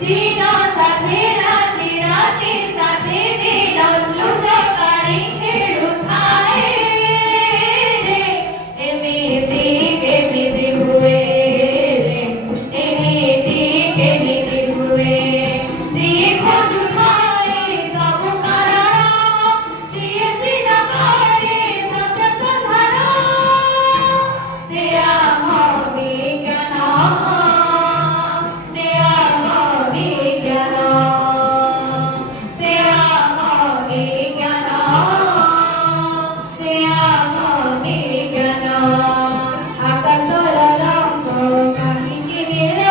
दिनो साथे राते राते साथे दिनो तुझो काळी खेळून आहे रे एमिती हुए रे एमिती हुए जिए खोजू खाए सब करारा जिए सीना खाए सब संधारा से आमी ज्ञाना से आमी ज्ञाना से आमी ज्ञाना से आमी ज्ञाना आकाशर रंग काहिनी नील